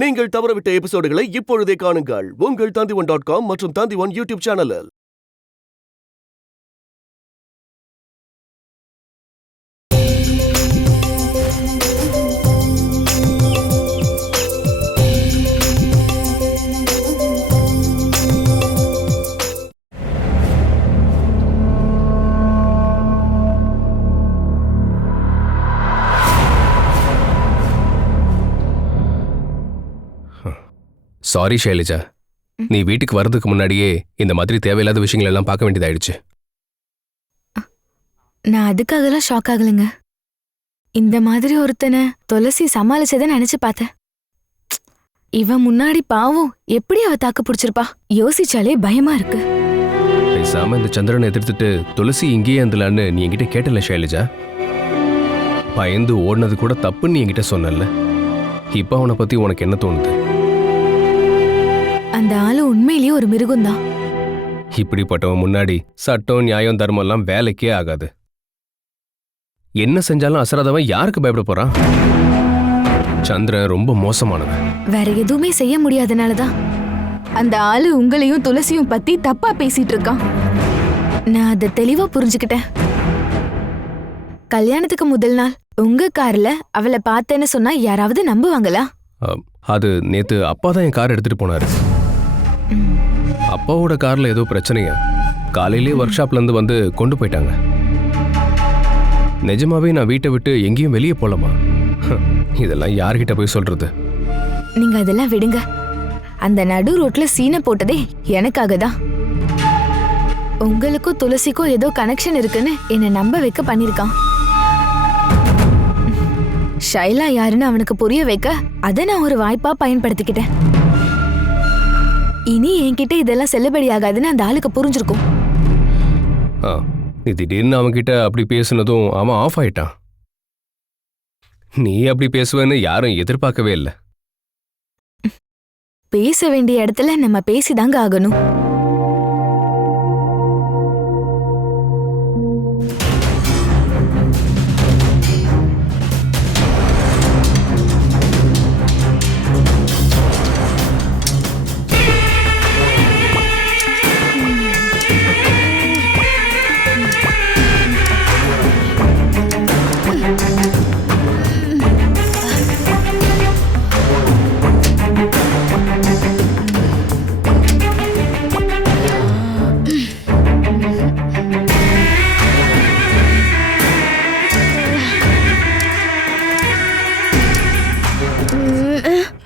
நீங்கள் தவறவிட்ட எபிசோடுகளை இப்பொழுதே காணுங்கள் உங்கள் Tandivan.com மற்றும் Tandivan யூடியூப் சேனலில். சாரி ஷைலஜா, நீ வீட்டுக்கு வர்றதுக்கு முன்னாடியே இந்த மாதிரி தேவையில்லாத விஷயங்கள் எல்லாம் பார்க்க வேண்டியதாயிடுச்சு. நான் அதுக்காகலாம் ஷாக் ஆகலைங்க. இந்த மாதிரி ஒருத்தனை துளசி சமாளிச்சதை நினைச்சு பார்த்தேன். இவன் முன்னாடி பாவம் எப்படி அவ தாக்கு பிடிச்சிருப்பா யோசிச்சாலே பயமா இருக்கு. பேசாம இந்த சந்திரனை எதிர்த்துட்டு துளசி இங்கேயே இருந்தலான்னு நீ என்கிட்ட கேட்டல ஷைலஜா. பயந்து ஓடினது கூட தப்புன்னு நீ என்கிட்ட சொன்னல. இப்ப அவனை பத்தி உனக்கு என்ன தோணுது? அந்த ஆளு உண்மையிலேயே ஒரு மிருகம்தான். இப்படிப்பட்டவன் முன்னாடி சட்டம் நியாயம் தர்மம் எல்லாம் வேலைக்கே ஆகாது. என்ன செஞ்சாலும் அசராதவன் யாருக்கு பயப்பட போறான்? சந்திரன் ரொம்ப மோசமானவன். வேற எதுவுமே செய்ய முடியாதனாலதான் அந்த ஆளு உங்களையும் துளசியும் பத்தி தப்பா பேசிட்டு இருக்கான். நான் அதை தெளிவா புரிஞ்சுக்கிட்டேன். கல்யாணத்துக்கு முதல் நாள் உங்க கார்ல அவளை பார்த்தேன்னு சொன்னா யாராவது நம்புவாங்களா? அது நேத்து அப்பா தான் என் கார் எடுத்துட்டு போனாரு. அப்பாவோட கார்ல ஏதோ பிரச்சனையா காலையிலேயே ஒர்க் ஷாப்ல இருந்து வந்து கொண்டு போயிட்டாங்க. நிஜமாவே நான் வீட்டை விட்டு எங்கேயும் வெளியே போலாமா? இதெல்லாம் யார்கிட்ட போய் சொல்றது? நீங்க அதெல்லாம் விடுங்க. அந்த நடு ரோட்ல சீனை போட்டதே எனக்காக தான். உங்களுக்கும் துளசிக்கும் ஏதோ கனெக்ஷன் இருக்குன்னு என்னை நம்ப வைக்க பண்ணிருக்கான். ஷைலா யாருன்னு அவனுக்கு புரிய வைக்க அதை நான் ஒரு வாய்ப்பா பயன்படுத்திக்கிட்டேன். இனி என்கிட்ட இதெல்லாம் செல்லுபடி ஆகாதுன்னு அந்த ஆளுக்கு புரிஞ்சிருக்கும். நீ திடீர்னு அவன்கிட்ட அப்படி பேசுனதும் அவன் ஆஃப் ஆயிட்டான். நீ அப்படி பேசுவேன்னு யாரும் எதிர்பார்க்கவே இல்லை. பேச வேண்டிய இடத்துல நம்ம பேசிதாங்க ஆகணும்.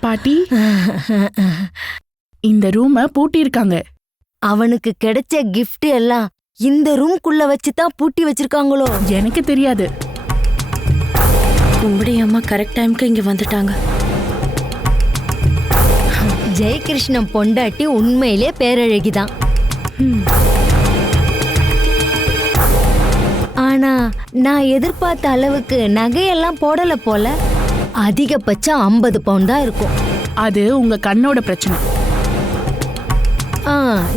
பாட்டி, இந்த ரூம பூட்டி இருக்காங்க. அவனுக்கு கிடைச்ச கிஃப்ட் எல்லாம் இந்த ரூம்குள்ள வச்சுதான் பூட்டி வச்சிருக்காங்களோ? எனக்கு தெரியாது. கும்படி அம்மா கரெக்ட் டைம்க்கு இங்க வந்துட்டாங்க. ஜெயகிருஷ்ணன் பொண்டாட்டி உண்மையிலே பேரழகிதான். ஆனா நான் எதிர்பார்த்த அளவுக்கு நகையெல்லாம் போடல போல. அதிகபட்சம் 50 பவுன் தான் இருக்கும். அது உங்க கண்ணோட பிரச்சனை.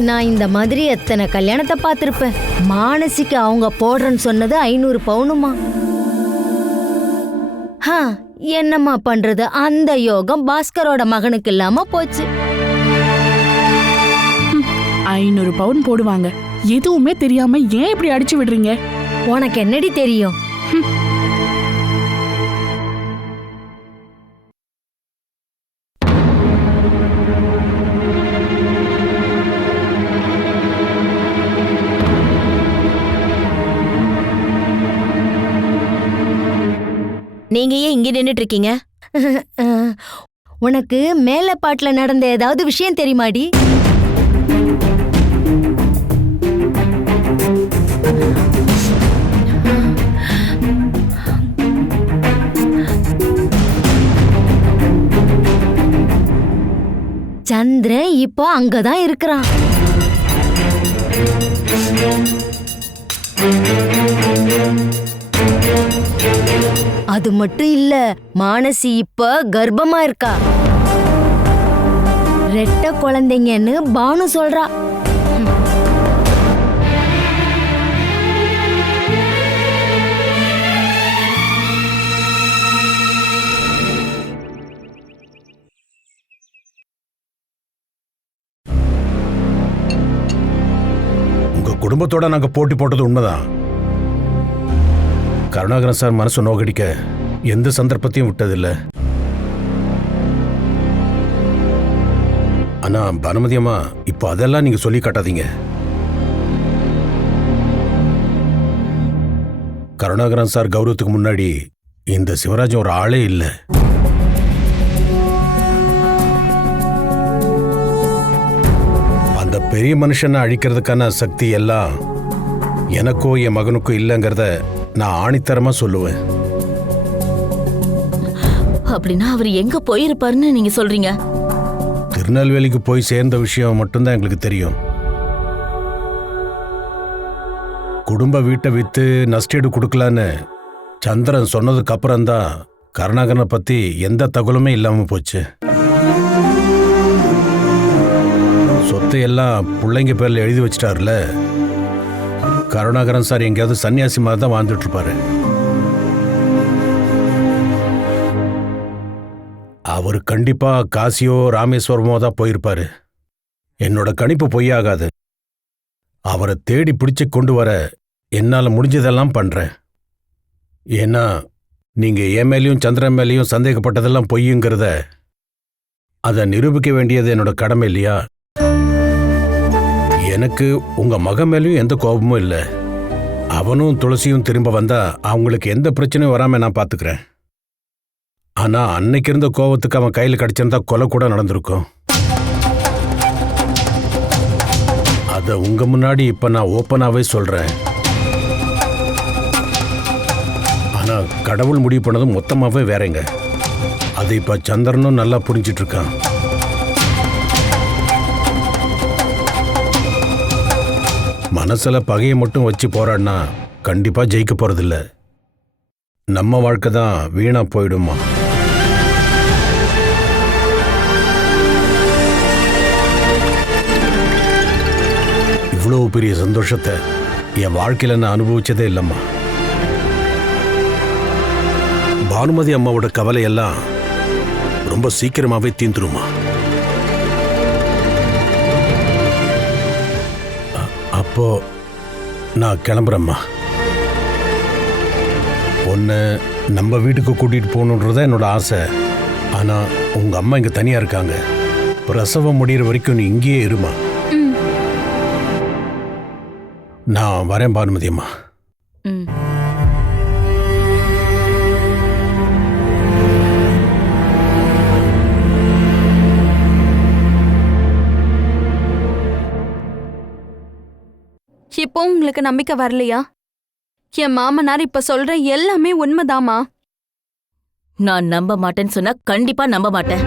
நான் இந்த மாதிரி எத்தனை கல்யாணத்தை பார்த்திருப்பேன். மானசிக்கு அவங்க போடுறன்னு சொன்னது 500 பவுனுமா. என்னம்மா பண்றது? அந்த யோகம் பாஸ்கரோட மகனுக்கு இல்லாம போச்சு. 500 பவுன் போடுவாங்க. எதுவுமே தெரியாம ஏன் இப்படி அடிச்சு விடுறீங்க? உனக்கு என்னடி தெரியும்? நீங்க ஏன் இங்க நின்னுட்டு இருக்கீங்க? உனக்கு மேலப்பாட்டுல நடந்த ஏதாவது விஷயம் தெரியுமாடி? சந்திரன் இப்போ அங்கதான் இருக்கிறான். அது மட்டும் இல்ல, மானசி இப்ப கர்ப்பமா இருக்கா. ரெட்ட குழந்தைங்கன்னு பானு சொல்றா. குடும்பத்தோட நாங்க போட்டி போட்டது உண்மைதான். கருணாகரன் சார் மனசு நோக்கடிக்க எந்த சந்தர்ப்பத்தையும் விட்டதில்லை. ஆனா பானுமதி அம்மா, இப்போ அதெல்லாம் நீங்க சொல்லி காட்டாதீங்க. கருணாகரன் சார் கௌரவத்துக்கு முன்னாடி இந்த சிவராஜன் ஒரு ஆளே இல்லை. அந்த பெரிய மனுஷனை அழிக்கிறதுக்கான சக்தி எல்லாம் எனக்கோ என் மகனுக்கோ இல்லைங்கிறத நான் ஆணித்தரமா சொல்லுவேன். அப்படின்னா அவர் எங்க போயிருப்பாருன்னு நீங்க சொல்றீங்க? திருநெல்வேலிக்கு போய் சேர்ந்த விஷயம் மட்டும்தான் எங்களுக்கு தெரியும். குடும்ப வீட்டை வித்து நஷ்டீடு கொடுக்கலான்னு சந்திரன் சொன்னதுக்கு அப்புறம்தான் கருணாகரனை பத்தி எந்த தகவலுமே இல்லாம போச்சு. சொத்தை எல்லாம் பிள்ளைங்க பேர்ல எழுதி வச்சிட்டாருல. கருணாகரன் சார் எங்கேயாவது சன்னியாசி மாதிரி தான் வாழ்ந்துட்டு இருப்பாரு. அவர் கண்டிப்பா காசியோ ராமேஸ்வரமோ தான் போயிருப்பாரு. என்னோட கணிப்பு பொய்யாகாது. அவரை தேடி பிடிச்சு கொண்டு வர என்னால முடிஞ்சதெல்லாம் பண்றேன். ஏன்னா நீங்க என் மேலேயும் சந்திரன் மேலேயும் சந்தேகப்பட்டதெல்லாம் பொய்யுங்கிறத அதை நிரூபிக்க வேண்டியது என்னோட கடமை இல்லையா? எனக்கு உங்க மகன் மேலேயும் எந்த கோபமும் இல்லை. அவனும் துளசியும் திரும்ப வந்தா அவங்களுக்கு எந்த பிரச்சனையும் வராம நான் பாத்துக்கிறேன். ஆனா அன்னைக்கு இருந்த கோபத்துக்கு அவன் கையில் கிடைச்சிருந்தா கொலை கூட நடந்திருக்கும். அத உங்க முன்னாடி இப்ப நான் ஓப்பனாவே சொல்றேன். ஆனா கடவுள் முடிவு பண்ணதும் மொத்தமாவே வேறங்க. அதை இப்ப சந்திரனும் நல்லா புரிஞ்சிட்டு இருக்கான். மனசுல பகையை மட்டும் வச்சு போராடினா கண்டிப்பா ஜெயிக்க போறதில்ல. நம்ம வாழ்க்கை தான் வீணா போயிடுமா. இவ்வளவு பெரிய சந்தோஷத்தை என் வாழ்க்கையில நான் அனுபவிச்சதே இல்லம்மா. பானுமதி அம்மாவோட கவலையெல்லாம் ரொம்ப சீக்கிரமாவே தீந்துருமா. அப்போ நான் கிளம்புறேம்மா. உன்னை நம்ம வீட்டுக்கு கூட்டிட்டு போகணுன்றத என்னோட ஆசை. ஆனா உங்க அம்மா இங்க தனியா இருக்காங்க. பிரசவம் முடிகிற வரைக்கும் நீ இங்கேயே இருமா. நான் வரேன் பானுமதி அம்மா. இப்போ உங்களுக்கு நம்பிக்கை வரலையா? என் மாமனார் இப்ப சொல்ற எல்லாமே உண்மைதாமா? நான் நம்ப மாட்டேன்னு சொன்னா கண்டிப்பா நம்ப மாட்டேன்.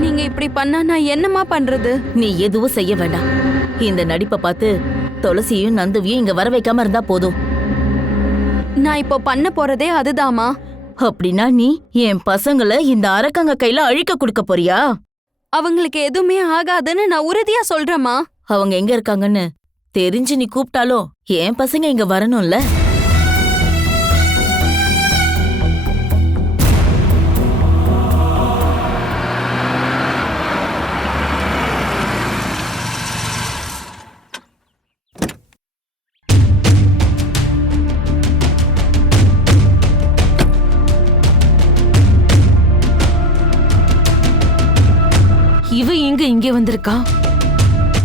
நீங்க இப்படி பண்ணா நான் என்னமா பண்றது? நீ எதுவும் செய்ய வேண்டாம். இந்த நடிப்பை பார்த்து துளசியும் நந்துவியும் இங்க வர வைக்காம இருந்தா போதும். நான் இப்போ பண்ண போறதே அதுதாமா. அப்படின்னா நீ என் பசங்களை இந்த அரக்கங்க கையில அழிக்க கொடுக்க போறியா? அவங்களுக்கு எதுவுமே ஆகாதுன்னு நான் உறுதியா சொல்றேமா. அவங்க எங்க இருக்காங்கன்னு தெரிஞ்சு நீ கூப்பிட்டாலும் என் பசங்க இங்க வரணும்ல. இவ எங்க இங்கே வந்திருக்கா?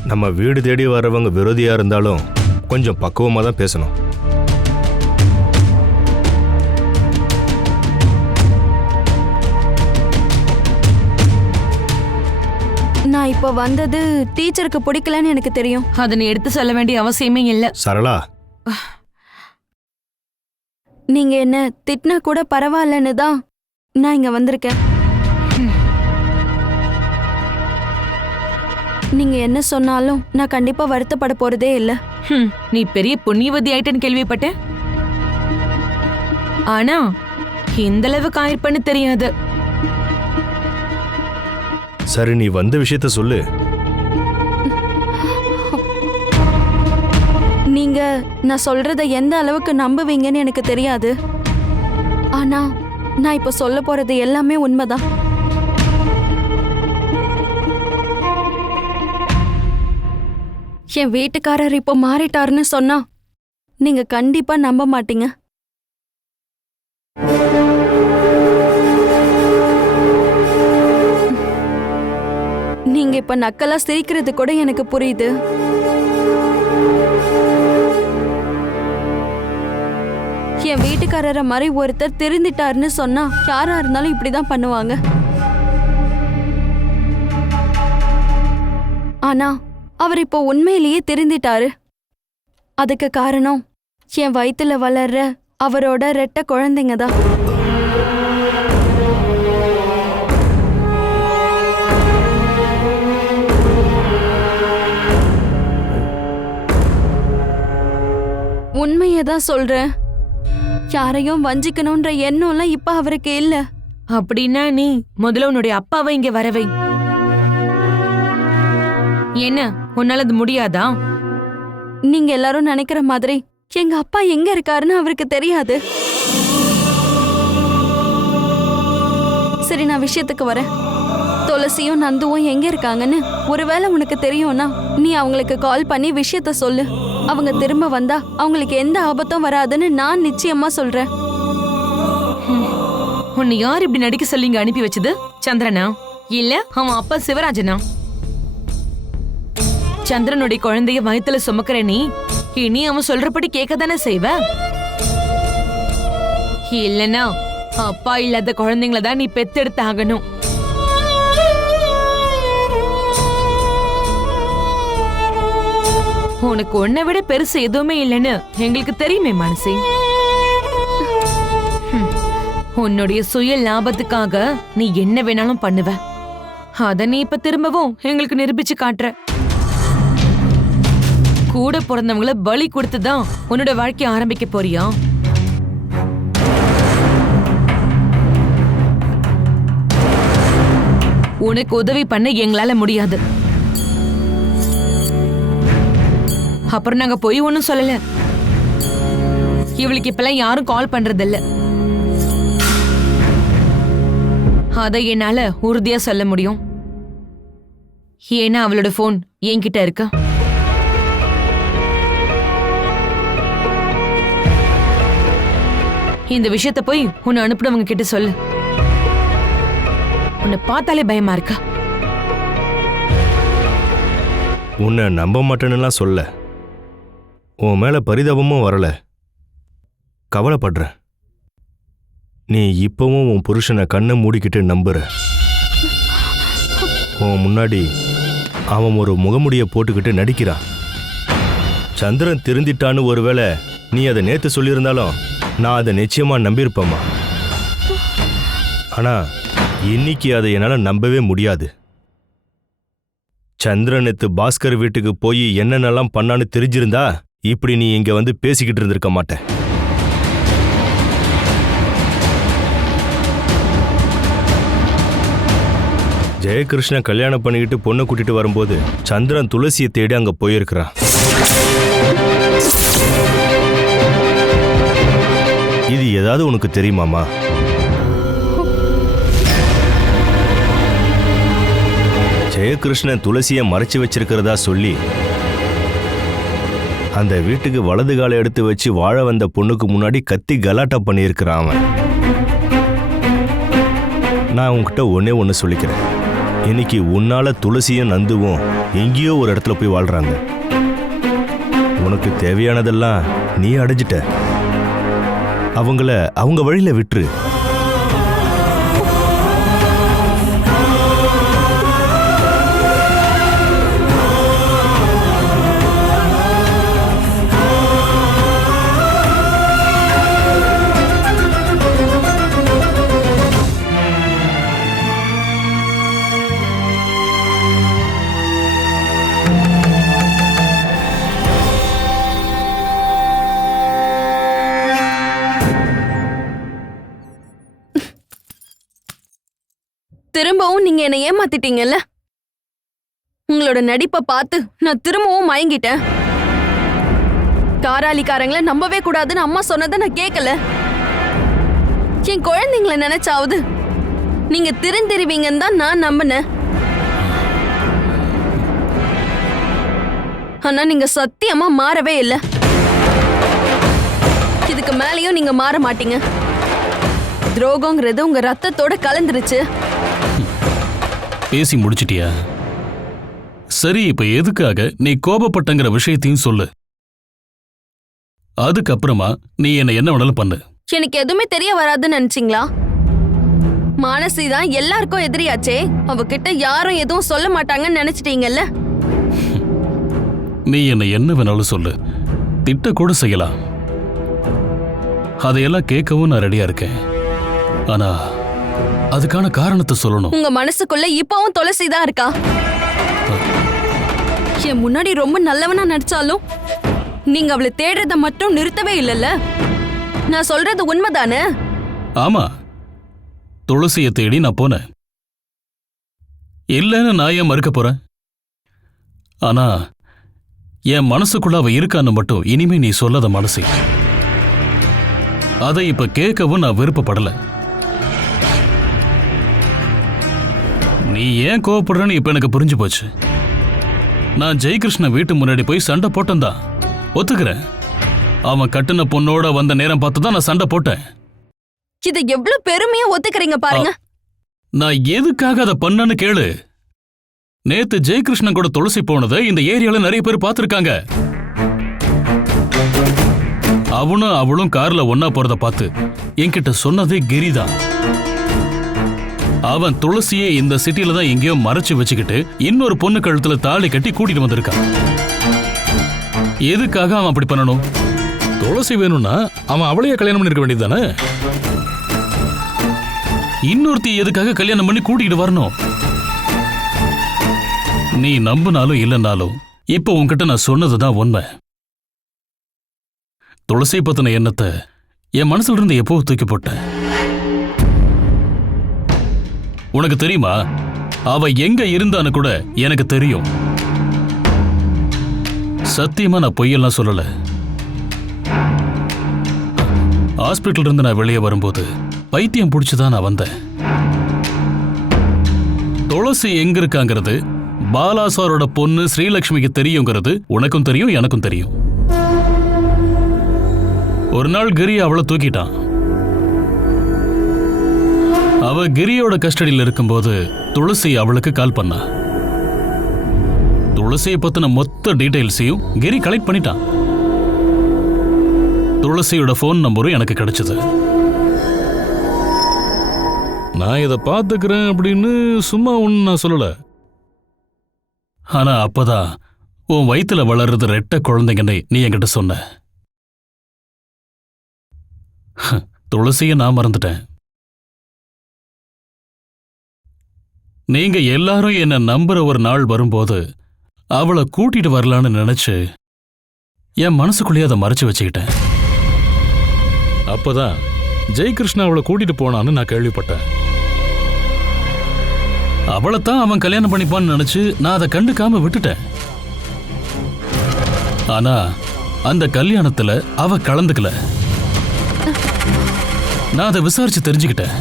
நம்ம வீடு தேடி வர்றவங்க விரோதியா இருந்தாலும் கொஞ்சம் பக்குவமா தான் பேசணும். நான் இப்ப வந்தது டீச்சருக்கு பிடிக்கலன்னு எனக்கு தெரியும். அதை நீ எடுத்து சொல்ல வேண்டிய அவசியமே இல்ல. சரளா, நீங்க என்ன திட்டினா கூட பரவாயில்லன்னு தான் நான் இங்க வந்திருக்கேன். நீங்க என்ன சொன்னாலும் நான் கண்டிப்பா வருத்தப்பட போறதே இல்ல. நீ பெரிய புண்ணியவதி ஆயிட்டேன்னு கேள்விப்பட்டேன். ஆனா இந்த அளவுக்கு ஆயிருப்பன்னு தெரியாது. சரி, நீ வந்த விஷயத்த சொல்லு. நீங்க நான் சொல்றத எந்த அளவுக்கு நம்புவீங்கன்னு எனக்கு தெரியாது. ஆனா நான் இப்ப சொல்ல போறது எல்லாமே உண்மைதான். என் வீட்டுக்காரர் இப்போ மாறிட்டாருன்னு சொன்னா நீங்க கண்டிப்பா நம்ப மாட்டீங்க. நீங்க இப்ப நக்கலா சிரிக்கிறது கூட எனக்கு புரியுது. என் வீட்டுக்காரரை மாதிரி ஒருத்தர் திருந்திட்டாருன்னு சொன்னா யாரா இருந்தாலும் இப்படிதான் பண்ணுவாங்க. ஆனா அவர் இப்போ உண்மையிலேயே திருந்திட்டாரு. அதுக்கு காரணம் என் வயித்துல வளர்ற அவரோட ரெட்டை குழந்தைங்க தான். உண்மையதான் சொல்றேன். யாரையும் வஞ்சிக்கணும்ன்ற எண்ணம்லாம் இப்ப அவருக்கு இல்ல. அப்படின்னா நீ முதல்ல உன்னுடைய அப்பாவை இங்க வரவை. என்ன உன்னால அது முடியாதா? நீங்க எல்லாரும் நினைக்கிற மாதிரி எங்க அப்பா எங்க இருக்காருன்னு அவருக்கு தெரியாது. சரி, நான் விஷயத்துக்கு வரேன். துளசியும் நந்துவும் எங்க இருக்காங்கன்னு ஒருவேளை உனக்கு தெரியும்னா நீ அவங்களுக்கு கால் பண்ணி விஷயத்த சொல்லு. அவங்க திரும்ப வந்தா அவங்களுக்கு எந்த ஆபத்தும் வராதுன்னு நான் நிச்சயமா சொல்றேன். உன்னை யார் இப்படி நடிக்க சொல்லி இங்க அனுப்பி வச்சது? சந்திரனா இல்ல அவன் அப்பா சிவராஜனா? சந்திரனுடைய குழந்தைய வயித்துல சுமக்கிற நீ இனி அவன் சொல்றபடி கேட்கதானே செய்வ? இல்லனா அப்பா இல்லாத குழந்தைங்கள தான் நீ பெத்தெடுத்து ஆகணும். உனக்கு உன்னை விட பெருசு எதுவுமே இல்லைன்னு எங்களுக்கு தெரியுமே மனசே. உன்னுடைய சுய லாபத்துக்காக நீ என்ன வேணாலும் பண்ணுவ. அத நீ இப்ப திரும்பவும் எங்களுக்கு நிரூபிச்சு காட்டுற. கூட பிறந்தவங்கள பலி கொடுத்துதான் உன்னோட வாழ்க்கைய ஆரம்பிக்க போறியா? உனக்கு உதவி பண்ண எங்களால முடியாது. அப்புறம் நாங்க போய் ஒன்னும் சொல்லல. இவளுக்கு இப்பெல்லாம் யாரும் கால் பண்றதில்ல. அதை என்னால உறுதியா சொல்ல முடியும். ஏன்னா அவளோட போன் என்கிட்ட இருக்கு. இந்த விஷயத்த போய் உன்னை அனுப்புனவங்க கிட்ட சொல்லு. உன்னை பார்த்தாலே பயமா இருக்கா? உன்னை நம்ப மாட்டேன்னுலாம் சொல்ல. உன் மேல பரிதாபமும் வரல. கவலைப்படுற. நீ இப்பவும் உன் புருஷனை கண்ணை மூடிக்கிட்டு நம்புற. உன் முன்னாடி அவன் ஒரு முகமுடிய போட்டுக்கிட்டு நடிக்கிறான். சந்திரன் திருந்திட்டான்னு ஒருவேளை நீ அதை நேத்து சொல்லியிருந்தாலும் நான் அதை நிச்சயமா நம்பியிருப்பேம்மா. ஆனா இன்னைக்கு அதை என்னால் நம்பவே முடியாது. சந்திரன் நேத்து பாஸ்கர் வீட்டுக்கு போய் என்னென்னலாம் பண்ணான்னு தெரிஞ்சிருந்தா இப்படி நீ இங்க வந்து பேசிக்கிட்டு இருந்திருக்க மாட்டேன். ஜெயகிருஷ்ணன் கல்யாணம் பண்ணிக்கிட்டு பொண்ணை கூட்டிட்டு வரும்போது சந்திரன் துளசியை தேடி அங்க போயிருக்கிறான். இது ஏதாவது உனக்கு தெரியுமாமா? ஜெயகிருஷ்ணன் துளசியை மறைச்சு வச்சிருக்கிறதா சொல்லி அந்த வீட்டுக்கு வலது காலை எடுத்து வச்சு வாழ வந்த பொண்ணுக்கு முன்னாடி கத்தி கலாட்டா பண்ணியிருக்கிறான் அவன். நான் உன்கிட்ட ஒண்ணு சொல்லிக்கிறேன். இன்னைக்கு உன்னால துளசியும் நந்துவும் எங்கேயோ ஒரு இடத்துல போய் வாழ்றாங்க. உனக்கு தேவையானதெல்லாம் நீ அடைஞ்சிட்ட. அவங்கள அவங்க வழியில விட்டுரு. திரும்பவும் நீங்க என்னை ஏமாத்திட்டீங்கல்ல. உங்களோட நடிப்பை பார்த்து நான் திரும்பவும் மயங்கிட்டேன். காராளிக்காரங்களை நம்பவே கூடாதுன்னு அம்மா சொன்னதை நான் கேட்கல. என் குழந்தைங்களை நினைச்சாவது நீங்க திருந்திருவீங்கன்னு தான் நான் நம்பினேன். ஆனா நீங்க சத்தியமா மாறவே இல்ல. இதுக்கு மேலயும் நீங்க மாற மாட்டீங்க. துரோகங்கிறது உங்க ரத்தத்தோட கலந்துருச்சு. பேசி முடிச்சிட்டியா? சரி, இப்ப எதுக்காக நீ கோபப்பட்டங்கிற விஷயத்தையும் சொல்லு. அதுக்கப்புறமா நீ என்ன வேணாலும் பண்ணு. எனக்கு எதுவுமே தெரிய வராதுன்னு நினைச்சீங்களா? மானசி தான் எல்லாருக்கும் எதிரியாச்சே. அவகிட்ட யாரும் எதுவும் சொல்ல மாட்டாங்கன்னு நினைச்சிட்டீங்கல்ல? நீ என்ன வேணாலும் சொல்லு, திட்ட கூட செய்யலாம். அதையெல்லாம் கேட்கவும் நான் ரெடியா இருக்கேன். ஆனா அதுக்கான காரணத்தை சொல்லணும். உங்க மனசுக்குள்ள இப்பவும் துளசி தான் இருக்கா? என் முன்னாடி ரொம்ப நல்லவனா நடிச்சாலும் நீங்க அவளை தேடுறத மட்டும் நிறுத்தவே இல்லைல்ல? நான் சொல்றது உண்மைதானே? ஆமா, துளசியை தேடி நான் போனேன். இல்லைன்னு நான் ஏன் மறுக்க போறேன்? ஆனா என் மனசுக்குள்ள அவ இருக்கான்னு மட்டும் இனிமே நீ சொல்லாத மனசு. அதை இப்ப கேட்கவும் நான் விருப்பப்படல. நீ ஏன் கோவப்படுறன்னு இப்ப எனக்கு புரிஞ்சு போச்சு. நான் ஜெயகிருஷ்ண வீட்டு முன்னாடி போய் சண்டை போட்டேன்தான், ஒத்துக்கிறேன். அவன் கட்டுன பொண்ணோட வந்த நேரம் பார்த்து தான் நான் சண்டை போட்டேன். இதை எவ்வளவு பெருமையா ஒத்துக்கிறீங்க பாருங்க. நான் எதுக்காக அதை பண்ணன்னு கேளு. நேத்து ஜெயகிருஷ்ணன் கூட துளசி போனதை இந்த ஏரியால நிறைய பேர் பார்த்திருக்காங்க. அவளும் கார்ல ஒன்னா போறத பார்த்து என்கிட்ட சொன்னதே கிரிதான். அவன் துளசியை இந்த சிட்டில தான் எங்கேயோ மறைச்சு வச்சுக்கிட்டு இன்னொரு பொண்ணு கழுத்துல தாலி கட்டி கூட்டிட்டு வந்திருக்கான். எதுக்காக அவன் அப்படி பண்ணணும்? துளசி வேணும்னா அவன் அவளையே கல்யாணம் பண்ணிருக்க வேண்டியதுதானே? இன்னொருத்தி எதுக்காக கல்யாணம் பண்ணி கூட்டிகிட்டு வரணும்? நீ நம்பினாலும் இல்லைன்னாலும் இப்ப உன்கிட்ட நான் சொன்னதுதான் உண்மை. துளசி பத்தின எண்ணத்தை என் மனசுல இருந்து எப்போ தூக்கி போட்டேன். உனக்கு தெரியுமா, அவ எங்க இருந்தான்னு கூட எனக்கு தெரியும். சத்தியமா நான் பொய்யெல்லாம் சொல்லல. ஹாஸ்பிட்டல் இருந்து நான் வெளியே வரும்போது பைத்தியம் பிடிச்சுதான் நான் வந்தேன். துளசி எங்க இருக்காங்கிறது பாலா சாரோட பொண்ணு ஸ்ரீலக்ஷ்மிக்கு தெரியுங்கிறது உனக்கும் தெரியும், எனக்கும் தெரியும். ஒரு நாள் கிரி அவளை தூக்கிட்டான். அவ கிரியோட கஸ்டடியில் இருக்கும்போது துளசி அவளுக்கு கால் பண்ணா. துளசியை பத்தின மொத்த டீடைல்ஸையும் கிரி கலெக்ட் பண்ணிட்டான். துளசியோட போன் நம்பரும் எனக்கு கிடைச்சது. நான் இதை பார்த்துக்கிறேன் அப்படின்னு சும்மா ஒன்று நான் சொல்லல. ஆனா அப்பதான் உன் வயித்துல வளர்றது ரெட்ட குழந்தைங்கன்னு நீ என்கிட்ட சொன்ன. துளசிய நான் மறந்துட்டேன். நீங்க எல்லாரும் என்ன நம்புற ஒரு நாள் வரும்போது அவளை கூட்டிட்டு வரலான்னு நினைச்சு என் மனசுக்குள்ளேயே அதை மறைச்சு வச்சுக்கிட்டேன். அப்பதான் ஜெயகிருஷ்ணா அவளை கூட்டிட்டு போனான்னு நான் கேள்விப்பட்டேன். அவளைத்தான் அவன் கல்யாணம் பண்ணிப்பான்னு நினைச்சு நான் அதை கண்டுக்காம விட்டுட்டேன். ஆனா அந்த கல்யாணத்துல அவ கலந்துக்கல. நான் அதை விசாரிச்சு தெரிஞ்சுக்கிட்டேன்.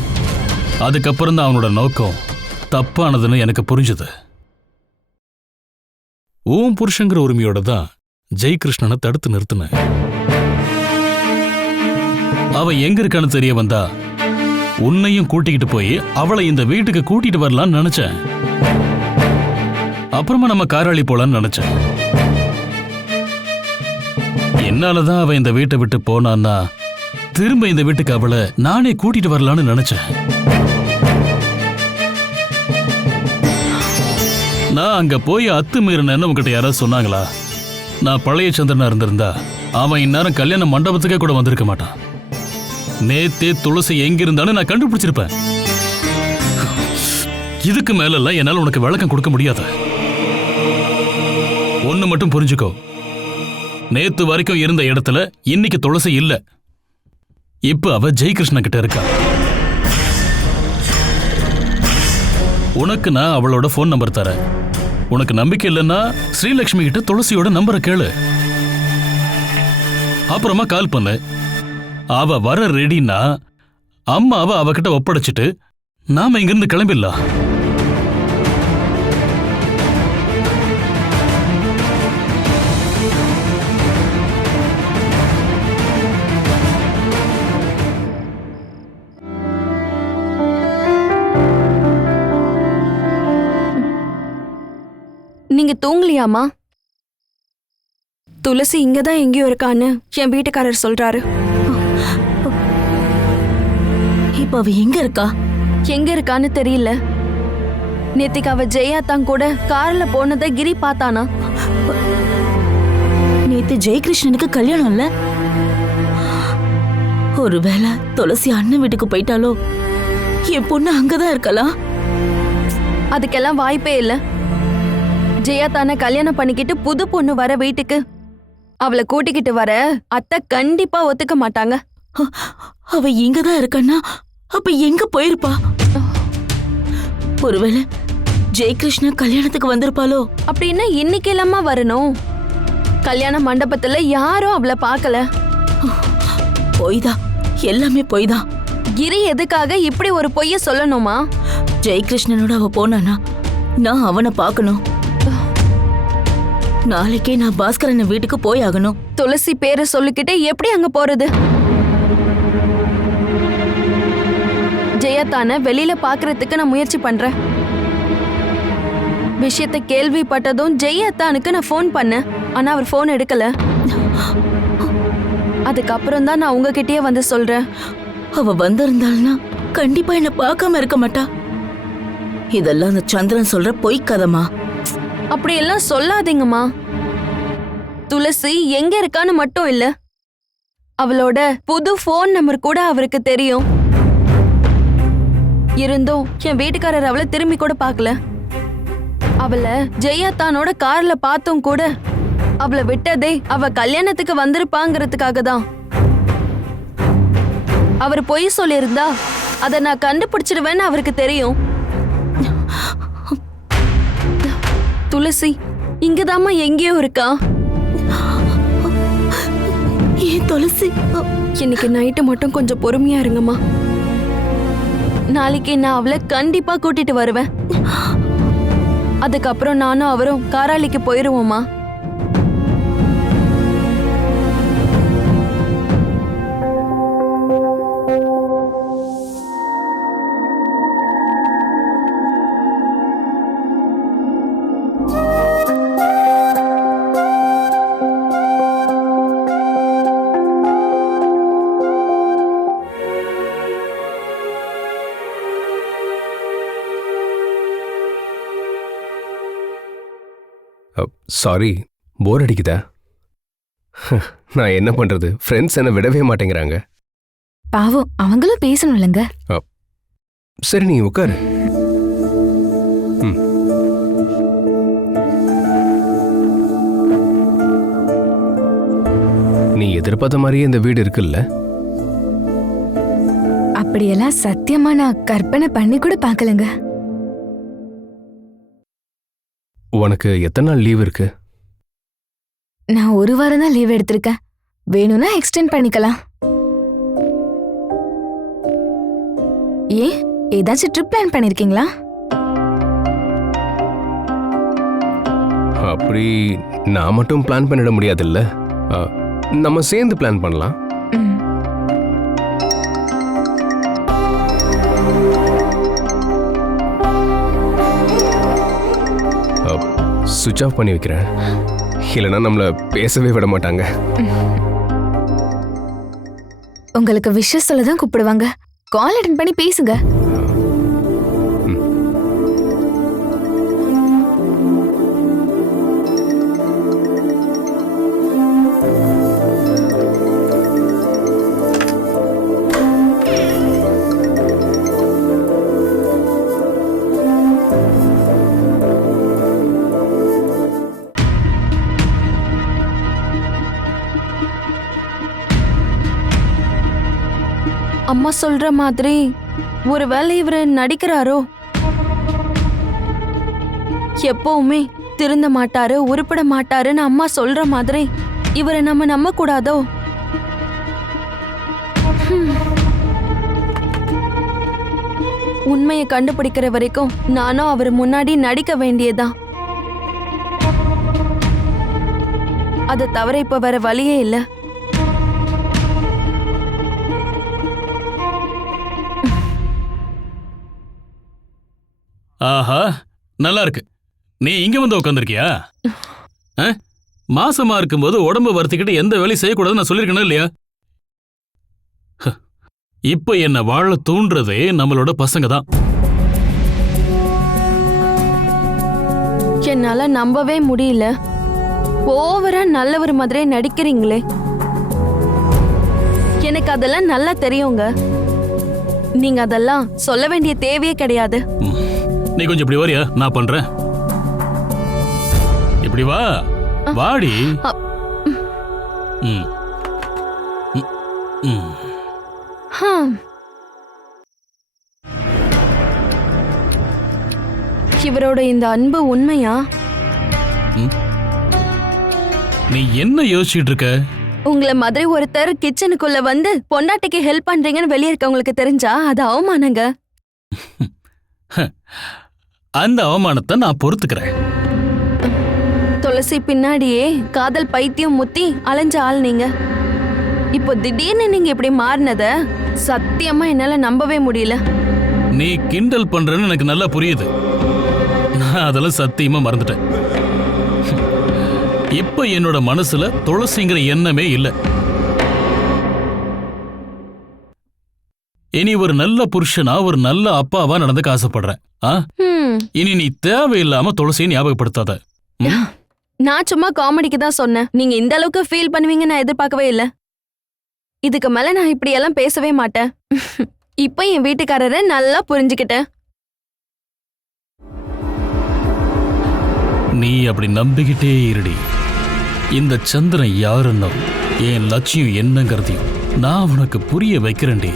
அதுக்கப்புறம் தான் அவனோட நோக்கம் தப்பானதுன்னு எனக்கு புரிஞ்சுது. ஓம் புருஷங்கிற உரிமையோட தான் ஜெயகிருஷ்ணனை தடுத்து நிறுத்தின. அவ எங்க இருக்கான்னு தெரிய வந்தா உன்னையும் கூட்டிக்கிட்டு போய் அவளை இந்த வீட்டுக்கு கூட்டிட்டு வரலான்னு நினைச்சேன். அப்புறமா நம்ம காராளி போலான்னு நினைச்சேன். என்னாலதான் அவ இந்த வீட்டை விட்டு போனான்னா திரும்ப இந்த வீட்டுக்கு அவளை நானே கூட்டிட்டு வரலான்னு நினைச்சேன். நான் அங்க போய் அத்துமீறினேன்னு உங்ககிட்ட யாராவது சொன்னாங்களா? நான் பழைய சந்திரனா இருந்திருந்தா அவன் இந்நேரம் கல்யாண மண்டபத்துக்கே கூட வந்திருக்க மாட்டான். நேத்தே துளசி எங்க இருந்தாலும் நான் கண்டுபிடிச்சிருப்பேன். இதுக்கு மேலெல்லாம் என்னால உனக்கு விளக்கம் கொடுக்க முடியாது. ஒண்ணு மட்டும் புரிஞ்சுக்கோ, நேத்து வரைக்கும் இருந்த இடத்துல இன்னைக்கு துளசி இல்ல. இப்ப அவ ஜெயகிருஷ்ண கிட்ட இருக்கா. உனக்கு நான் அவளோட போன் நம்பர் தரேன். உனக்கு நம்பிக்கை இல்லைன்னா ஸ்ரீலக்ஷ்மி கிட்ட துளசியோட நம்பரை கேளு. அப்புறமா கால் பண்ணு. அவ வர ரெடினா அம்மாவை அவகிட்ட ஒப்படைச்சிட்டு நாம இங்கிருந்து கிளம்பிடலாம். நீங்க தூங்கலையாமா? துளசி இங்கதான் எங்கேயோ இருக்கான்னு என் வீட்டுக்காரர் சொல்றாரு. இப்ப அவ எங்க இருக்கா? எங்க இருக்கான்னு தெரியல. நேத்திக்கு அவ ஜெயா தான் கூட கார்ல போனதை கிரி பார்த்தானா? நேத்து ஜெயகிருஷ்ணனுக்கு கல்யாணம் இல்ல? ஒருவேளை துளசி அண்ணன் வீட்டுக்கு போயிட்டாலோ? என் பொண்ணு அங்கதான் இருக்கலாம். அதுக்கெல்லாம் வாய்ப்பே இல்ல. ஜெயா தானே கல்யாணம் பண்ணிக்கிட்டு புது பொண்ணு வர வீட்டுக்கு அவளை கூட்டிக்கிட்டு வர அத்தை கண்டிப்பா ஒத்துக்க மாட்டாங்க. அவ இங்கதான் இருக்கன்னா அப்ப எங்க போயிருப்பா? ஒருவேளை ஜெயகிருஷ்ண கல்யாணத்துக்கு வந்திருப்பாளோ? அப்படின்னா இன்னைக்கு இல்லாம வரணும். கல்யாண மண்டபத்துல யாரும் அவளை பார்க்கல. பொய்தான், எல்லாமே பொய்தான். கிரி எதுக்காக இப்படி ஒரு பொய்ய சொல்லணுமா? ஜெயகிருஷ்ணனோட அவ போனானா நான் அவனை பார்க்கணும். நாளைக்கே நான் பாஸ்கரன் வீட்டுக்கு போய் ஆகணும். துளசி பேரை சொல்லிக்கிட்டே எப்படி அங்க போறது? ஜெயத்தான வெளியில பாக்குறதுக்கு நான் முயற்சி பண்றேன். விஷயத்தை கேள்விப்பட்டதும் ஜெயத்தானுக்கு நான் ஃபோன் பண்ணேன். ஆனா அவர் ஃபோன் எடுக்கல. அதுக்கப்புறம் தான் நான் உங்ககிட்டயே வந்து சொல்றேன். அவ வந்திருந்தாள்னா கண்டிப்பா என்ன பார்க்காம இருக்க மாட்டா. இதெல்லாம் அந்த சந்திரன் சொல்ற பொய் கதமா? அப்படி எல்லாம் சொல்லாதீங்கம்மா. துளசி எங்க இருக்கான்னு மட்டும் இல்ல, அவளோட புது போன் நம்பர் கூட அவருக்கு தெரியும். இருந்தும் என் வீட்டுக்காரர் அவளை திரும்பி கூட பார்க்கல. அவளை ஜெயாத்தானோட கார்ல பார்த்தும் கூட அவளை விட்டதே அவ கல்யாணத்துக்கு வந்திருப்பாங்கிறதுக்காக தான். அவர் பொய் சொல்லியிருந்தா அதை நான் கண்டுபிடிச்சிருவேன்னு அவருக்கு தெரியும். துளசி இங்கதாம்மா எங்கேயோ இருக்கா. ஏன் துளசி? இன்னைக்கு நைட்டு மட்டும் கொஞ்சம் பொறுமையா இருங்கம்மா. நாளைக்கு நான் அவளை கண்டிப்பா கூட்டிட்டு வருவேன். அதுக்கப்புறம் நானும் அவரும் காராளிக்கு போயிருவோம்மா. சாரி, போர் அடிக்குதா? நான் என்ன பண்றது, ஃப்ரெண்ட்ஸ் என்ன விடவே மாட்டேங்கிறாங்க. பாவம், அவங்களும் பேசணும் இல்லைங்க. சரி, நீ உட்காரு. நீ எதிர்பார்த்த மாதிரியே இந்த வீடு இருக்குல்ல? அப்படியெல்லாம் சத்தியமா நான் கற்பனை பண்ணி கூட பார்க்கலங்க. உனக்கு எத்தனை நாள் லீவ் இருக்கு? நான் ஒரு வாரம் தான் லீவ் எடுத்திருக்கேன். வேணும்னா எக்ஸ்டெண்ட் பண்ணிக்கலாம். ஏன், ஏதாச்சும் ட்ரிப் பிளான் பண்ணிருக்கீங்களா? அப்படி நான் மட்டும் பிளான் பண்ணிட முடியாதுல்ல. நம்ம சேர்ந்து பிளான் பண்ணலாம். சுவிட்ச் ஆஃப் பண்ணி வைக்கிறேன், இல்லைன்னா நம்மள பேசவே விட மாட்டாங்க. உங்களுக்கு விஷஸ் சொல்ல தான் கூப்பிடுவாங்க. கால் அட்டெண்ட் பண்ணி பேசுங்க. அம்மா சொல்ற மாதிரி ஒருவேளை இவரு நடிக்கிறாரோ? எப்பவுமே திருந்த மாட்டாரு, உருப்பட மாட்டாருன்னு அம்மா சொல்ற மாதிரி இவரை நம்ம நம்ப கூடாதோ? உண்மையை கண்டுபிடிக்கிற வரைக்கும் நானும் அவர் முன்னாடி நடிக்க வேண்டியதான். அதை தவிர இப்ப வேற வழியே இல்லை. ஆஹா, நல்லா இருக்கு. நீ இங்க வந்து உட்காந்துருக்கியா? மாசமா இருக்கும்போது உடம்பு வருத்திக்கிட்டு எந்த வேலையும் செய்யக்கூடாதுன்னு நான் சொல்லியிருக்கேனா இல்லையா? இப்ப என்ன வாழ தூண்டுறதே நம்மளோட பசங்க தான். என்னால நம்பவே முடியல. ஓவரா நல்லவர் மாதிரியே நடிக்கிறீங்களே. எனக்கு அதெல்லாம் நல்லா தெரியுங்க. நீங்க அதெல்லாம் சொல்ல வேண்டிய தேவையே கிடையாது. நீ கொஞ்சம் இப்படி வரியா? நான் பண்றேன். இப்படி வா, வாடி. இவரோட இந்த அன்பு உண்மையா? நீ என்ன யோசிச்சுட்டு இருக்க? உங்களை மாதிரி ஒருத்தர் கிச்சனுக்குள்ள வந்து பொண்டாட்டிக்கு ஹெல்ப் பண்றீங்கன்னு வெளியே இருக்கவங்களுக்கு தெரிஞ்சா அது அவமானங்க. அந்த அவமானத்தை நான் பொறுத்துக்கிறேன். துளசி பின்னாடியே காதல் பைத்தியம் முத்தி அலைஞ்ச ஆள் நீங்க. இப்போ திடீர்னு நீங்க இப்படி மாறினத சத்தியமா என்னால நம்பவே முடியல. நீ கிண்டல் பண்றன்னு எனக்கு நல்லா புரியுது. நான் அதெல்லாம் சத்தியமா மறந்துட்டேன். இப்ப என்னோட மனசுல துளசிங்கிற எண்ணமே இல்ல. இனி ஒரு நல்ல புருஷனா, ஒரு நல்ல அப்பாவா நடந்துக்க ஆசைப்படுறேன். இனி நீ தேவையில்லாம துளசியை ஞாபகப்படுத்தாத. நான் சும்மா காமெடிக்கு தான் சொன்னேன். நீங்க இந்த அளவுக்கு ஃபீல் பண்ணுவீங்க நான் எதிர்பார்க்கவே இல்ல. இதுக்கு மேல நான் இப்படி எல்லாம் பேசவே மாட்டேன். இப்ப என் வீட்டுக்காரரை நல்லா புரிஞ்சுக்கிட்டேன். நீ அப்படி நம்பிக்கிட்டே இருடி. இந்த சந்திரன் யாருன்னு, என் லட்சியம் என்னங்கிறதையும் நான் உனக்கு புரிய வைக்கிறேன்டி.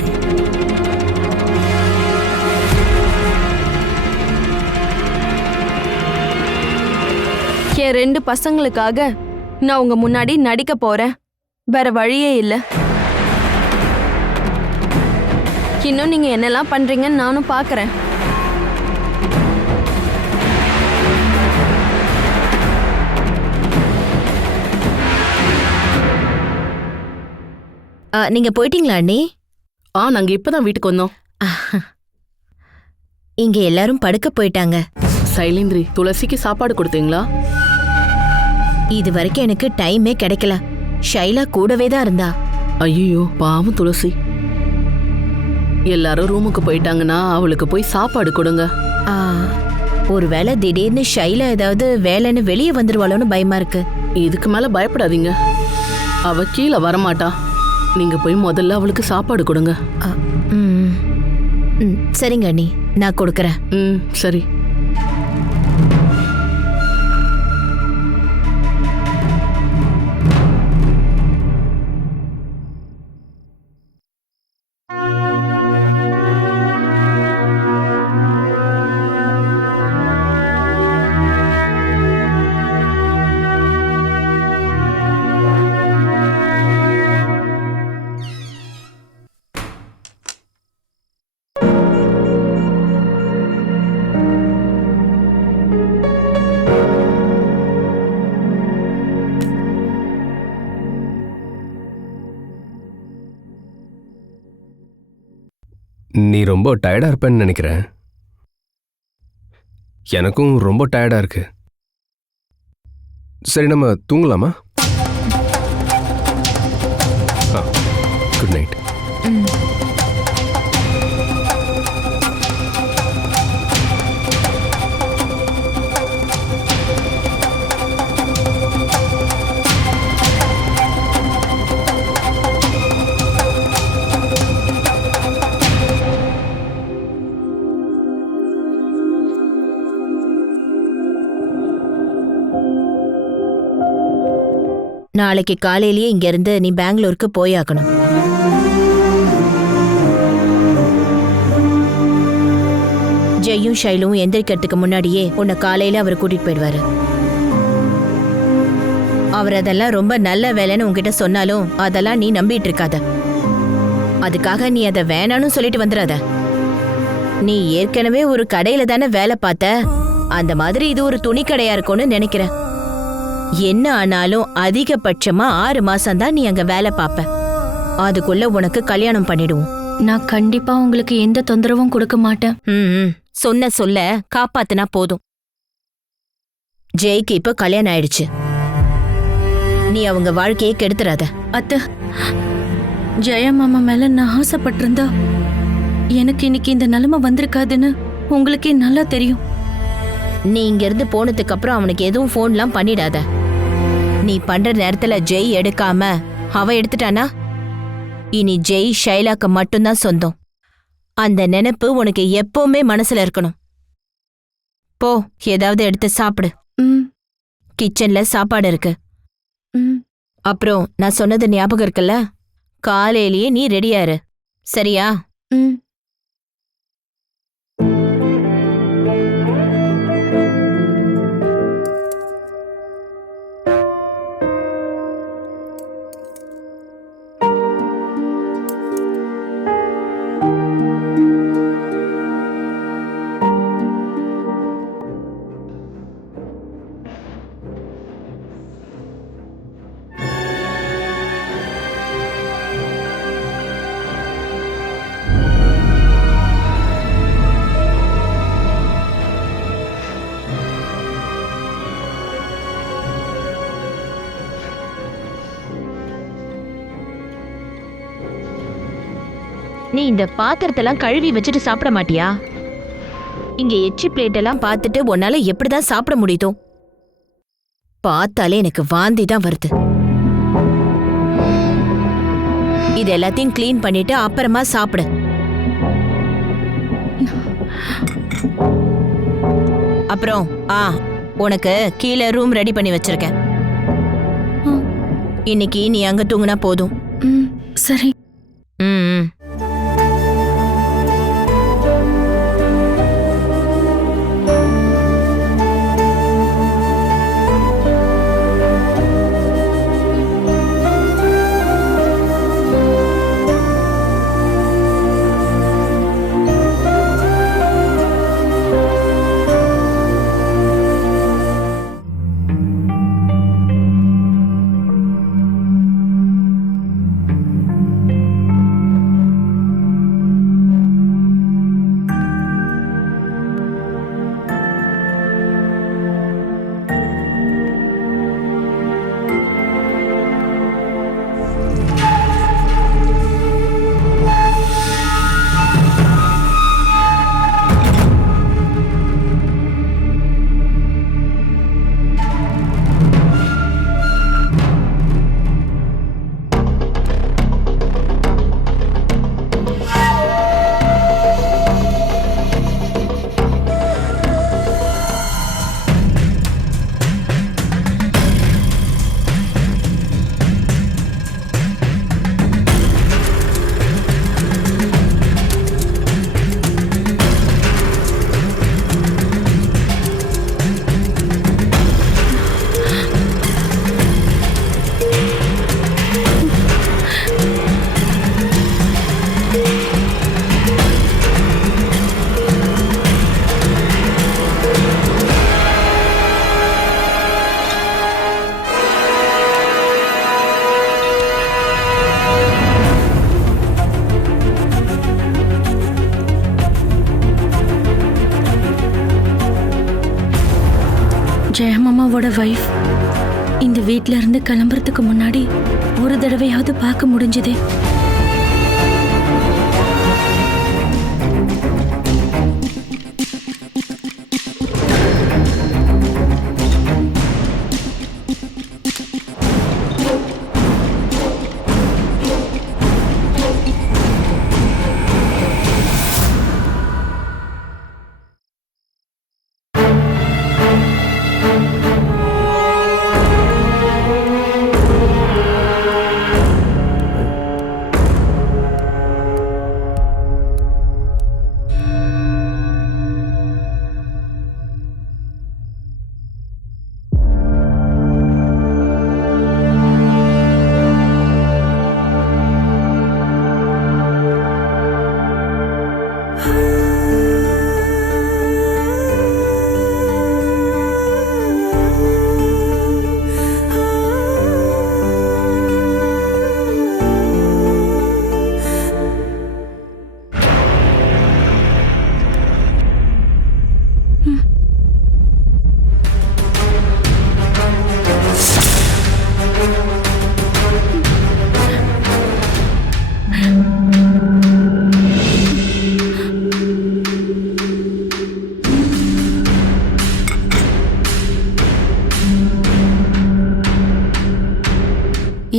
என் 2 பசங்களுக்காக நான் உங்க முன்னாடி நடிக்க போறேன். வேற வழியே இல்ல. இன்னும் நீங்க என்னெல்லாம் பண்றீங்கன்னு நானும் பாக்குறேன். நீங்க போயிட்டீங்களா அண்ணி? நாங்க இப்பதான் வீட்டுக்கு வந்தோம். இங்க எல்லாரும் படுக்க போயிட்டாங்க. சைலேந்திரி, துளசிக்கு சாப்பாடு கொடுத்தீங்களா? இது வரைக்கும் எனக்கு டைமே கிடைக்கல. ஷைலா கூடவே தான் இருந்தா. ஐயோ பாவம் துளசி. எல்லாரும் ரூமுக்கு போயிட்டாங்கன்னா அவளுக்கு போய் சாப்பாடு கொடுங்க. ஒருவேளை திடீர்னு ஷைலா ஏதாவது வேலைன்னு வெளியே வந்துருவாளோன்னு பயமா இருக்கு. இதுக்கு மேல பயப்படாதீங்க. அவ கீழே வரமாட்டா. நீங்க போய் முதல்ல அவளுக்கு சாப்பாடு கொடுங்க. சரிங்க அண்ணி, நான் கொடுக்கறேன். சரி. நீ ரொம்ப டயர்டா இருப்பேன்னு நினைக்கிறேன். எனக்கும் ரொம்ப டயர்டா இருக்கு. சரி, நம்ம தூங்கலாமா? Good night. நாளைக்கு காலையிலேயே இங்க இருந்து நீ பெங்களூருக்கு போயாகணும். ஜெயும் ஷைலும் எந்திரிக்கிறதுக்கு முன்னாடியே உன்னை காலையில அவர் கூட்டிட்டு போயிடுவாரு. அவர் அதெல்லாம் ரொம்ப நல்ல வேலைன்னு உன்கிட்ட சொன்னாலும் அதெல்லாம் நீ நம்பிட்டு இருக்காத. அதுக்காக நீ அதை வேணான்னு சொல்லிட்டு வந்துடாத. நீ ஏற்கனவே ஒரு கடையில தானே வேலை பார்த்த. அந்த மாதிரி இது ஒரு துணி கடையா இருக்கும்னு நினைக்கிறேன். என்ன ஆனாலும் அதிகபட்சமா 6 மாசம்தான் நீ அங்க வேலை பார்ப்ப. அதுக்குள்ள உனக்கு கல்யாணம் பண்ணிடுவோம். நான் கண்டிப்பா உங்களுக்கு எந்த தொந்தரவும் கொடுக்க மாட்டேன். சொன்ன சொல்ல காப்பாத்துனா போதும். ஜெய்க்கு இப்ப கல்யாணம் ஆயிடுச்சு. நீ அவங்க வாழ்க்கையை கெடுத்துறாத. அத்தை, ஜெயா மாமா மேல நான் ஆசைப்பட்டிருந்தா எனக்கு இன்னைக்கு இந்த நிலைமை வந்திருக்காதுன்னு உங்களுக்கே நல்லா தெரியும். நீ இங்க இருந்து போனதுக்கு அப்புறம் அவனுக்கு எதுவும் போன்லாம் பண்ணிடாத. நீ பண்ற நேரத்துல ஜெய் எடுக்காம அவ எடுத்துட்டானா இனி ஜெய் ஷைலாக்கு மட்டும்தான் சொந்தம். அந்த நினைப்பு உனக்கு எப்பவுமே மனசுல இருக்கணும். போ, ஏதாவது எடுத்து சாப்பிடு. கிச்சன்ல சாப்பாடு இருக்கு. அப்புறம் நான் சொன்னது ஞாபகம் இருக்குல்ல, காலையிலேயே நீ ரெடியாரு, சரியா? நீ இந்த பாத்திரத்தெல்லாம் கழுவி வச்சுட்டு சாப்பிட மாட்டியா? இங்க எச்சி பிளேட் எல்லாம் பார்த்துட்டு உன்னால எப்படிதான் சாப்பிட முடியுதோ? பார்த்தாலே எனக்கு வாந்தி தான் வருது. இது எல்லாத்தையும் கிளீன் பண்ணிட்டு அப்புறமா சாப்பிடு. அப்புறம் உனக்கு கீழே ரூம் ரெடி பண்ணி வச்சிருக்கேன். இன்னைக்கு நீ அங்க தூங்குனா போதும். சரி. ஜெயமாமாவோட வைஃப் இந்த வீட்ல இருந்து கிளம்புறதுக்கு முன்னாடி ஒரு தடவையாவது பார்க்க முடிஞ்சதே.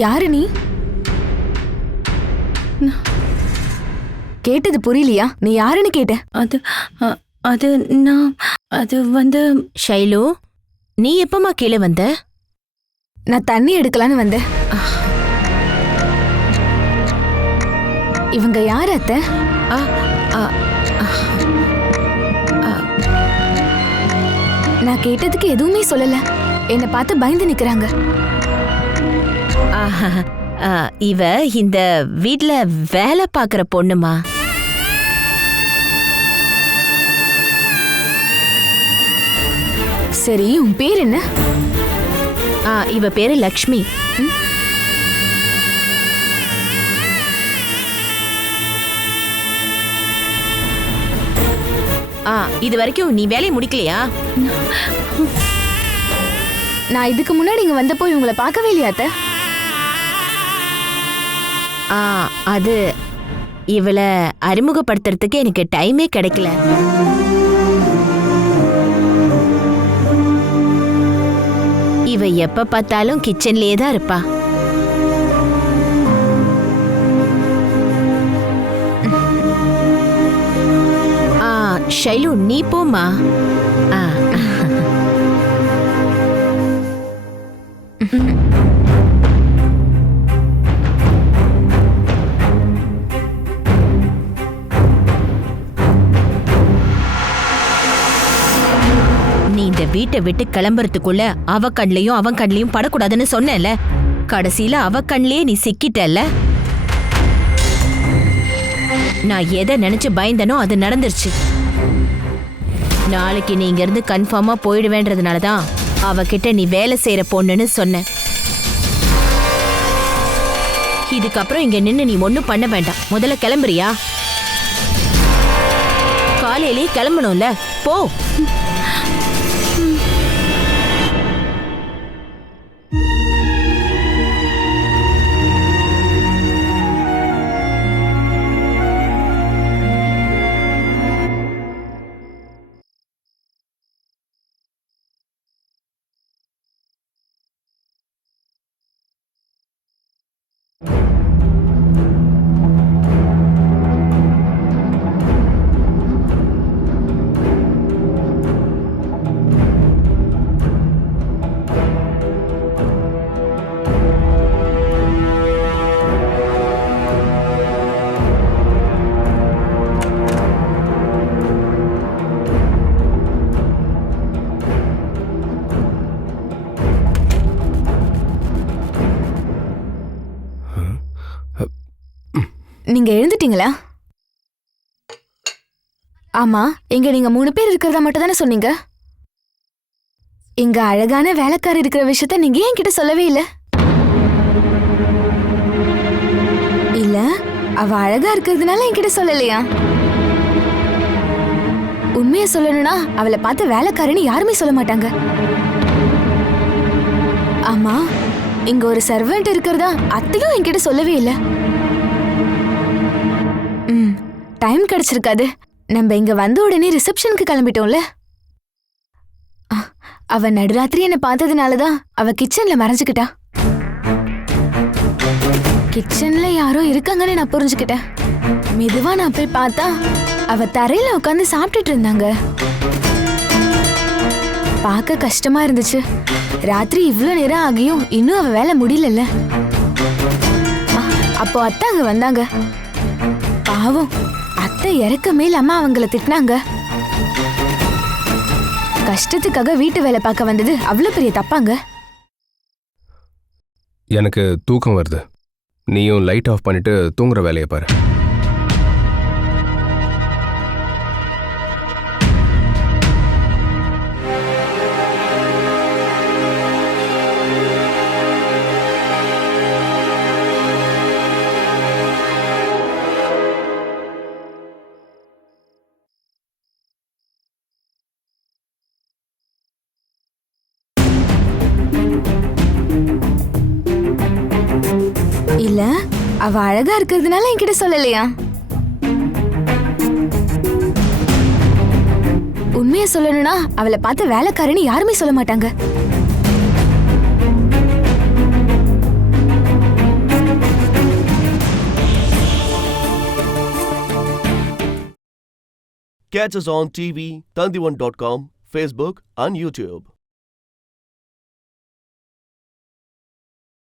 யாரு நீ? கேட்டது புரியலையா? நீ யாருன்னு கேட்ட. அது நான் அது வந்து ஷைலு, நீ எப்பமா கீழே வந்த? நான் தண்ணி எடுக்கலான்னு வந்தேன். இவங்க யார் அத்தை? நான் கேட்டதுக்கு எதுவுமே சொல்லல. என்னை பார்த்து பயந்து நிக்கிறாங்க. இவ இந்த வீட்ல வேலை பாக்குற பொண்ணுமா? சரி, உன் பேர் என்ன? இவ பேரு லக்ஷ்மி. இது வரைக்கும் நீ வேலையை முடிக்கலையா? நான் இதுக்கு முன்னாடி இங்க வந்தப்போ இவங்களை பார்க்கவே இல்லையா அத்தை? அது இவளை அறிமுகப்படுத்துறதுக்கு எனக்கு டைமே கிடைக்கல. இவ எப்ப பார்த்தாலும் கிச்சன்லயே தான் இருப்பா. ஷைலு, நீ போமா. நீ இந்த வீட்டை விட்டு கிளம்புறதுக்குள்ள அவ கண்லயும் அவன் கண்லயும் படக்கூடாதுன்னு சொன்னேன்ல. கடைசியில அவ கண்லயே நீ சிக்கிட்டல்ல. நான் எதை நினைச்சு பயந்தனோ அது நடந்துருச்சு. நாளைக்கு நீ இங்க இருந்து கன்ஃபார்மா போயிடுவேன்றதுனாலதான் அவகிட்ட நீ வேலை செய்யற பொண்ணுன்னு சொன்ன. இதுக்கப்புறம் இங்க நின்னு நீ ஒண்ணும் பண்ண வேண்டாம். முதல்ல கிளம்புறியா? காலையிலேயே கிளம்பணும்ல, போ. நீங்க எழுந்துட்டீங்களா? ஆமா, இங்க நீங்க 3 பேர் இருக்கிறதா மட்டும் தானே சொன்னீங்க. இங்க அழகான வேலைக்காரி இருக்கிற விஷயத்த நீங்க ஏன் கிட்ட சொல்லவே இல்ல? இல்ல, அவ அழகா இருக்கிறதுனால என்கிட்ட சொல்லலையா? உண்மையை சொல்லணும்னா அவளை பார்த்து வேலைக்காரின்னு யாருமே சொல்ல மாட்டாங்க. ஆமா, இங்க ஒரு சர்வெண்ட் இருக்கிறதா அத்தையும் என்கிட்ட சொல்லவே இல்ல. டைம் கிடைச்சிருக்காது. நம்ம இங்க வந்த உடனே ரிசப்ஷனுக்கு கிளம்பிட்டோம்ல. அவ நடுராத்திரி என்ன பார்த்ததுனாலதான் அவ கிச்சன்ல மறைஞ்சுக்கிட்டா. கிச்சன்ல யாரோ இருக்காங்கன்னு நான் புரிஞ்சுக்கிட்டேன். மெதுவா நான் போய் பார்த்தா அவ தரையில உட்காந்து சாப்பிட்டுட்டு இருந்தாங்க. பார்க்க கஷ்டமா இருந்துச்சு. ராத்திரி இவ்வளவு நேரம் ஆகியும் இன்னும் அவ வேலை முடியல. அப்போ அத்தை அங்க வந்தாங்க. பாவம், அத்தை இறக்கமே இல்லாம அவங்கள திட்டினாங்க. கஷ்டத்துக்காக வீட்டு வேலை பார்க்க வந்தது அவ்வளவு பெரிய தப்பாங்க. எனக்கு தூக்கம் வருது. நீயும் லைட் ஆஃப் பண்ணிட்டு தூங்குற வேலையை பாரு. இல்ல, அவ அழகா இருக்கிறதுனால என்கிட்ட சொல்லலையா? உண்மையை சொல்லணும்னா அவளை பார்த்து வேலைக்காரன்னு யாருமே சொல்ல மாட்டாங்க. Catch us on TV, Tandivan.com, Facebook and YouTube.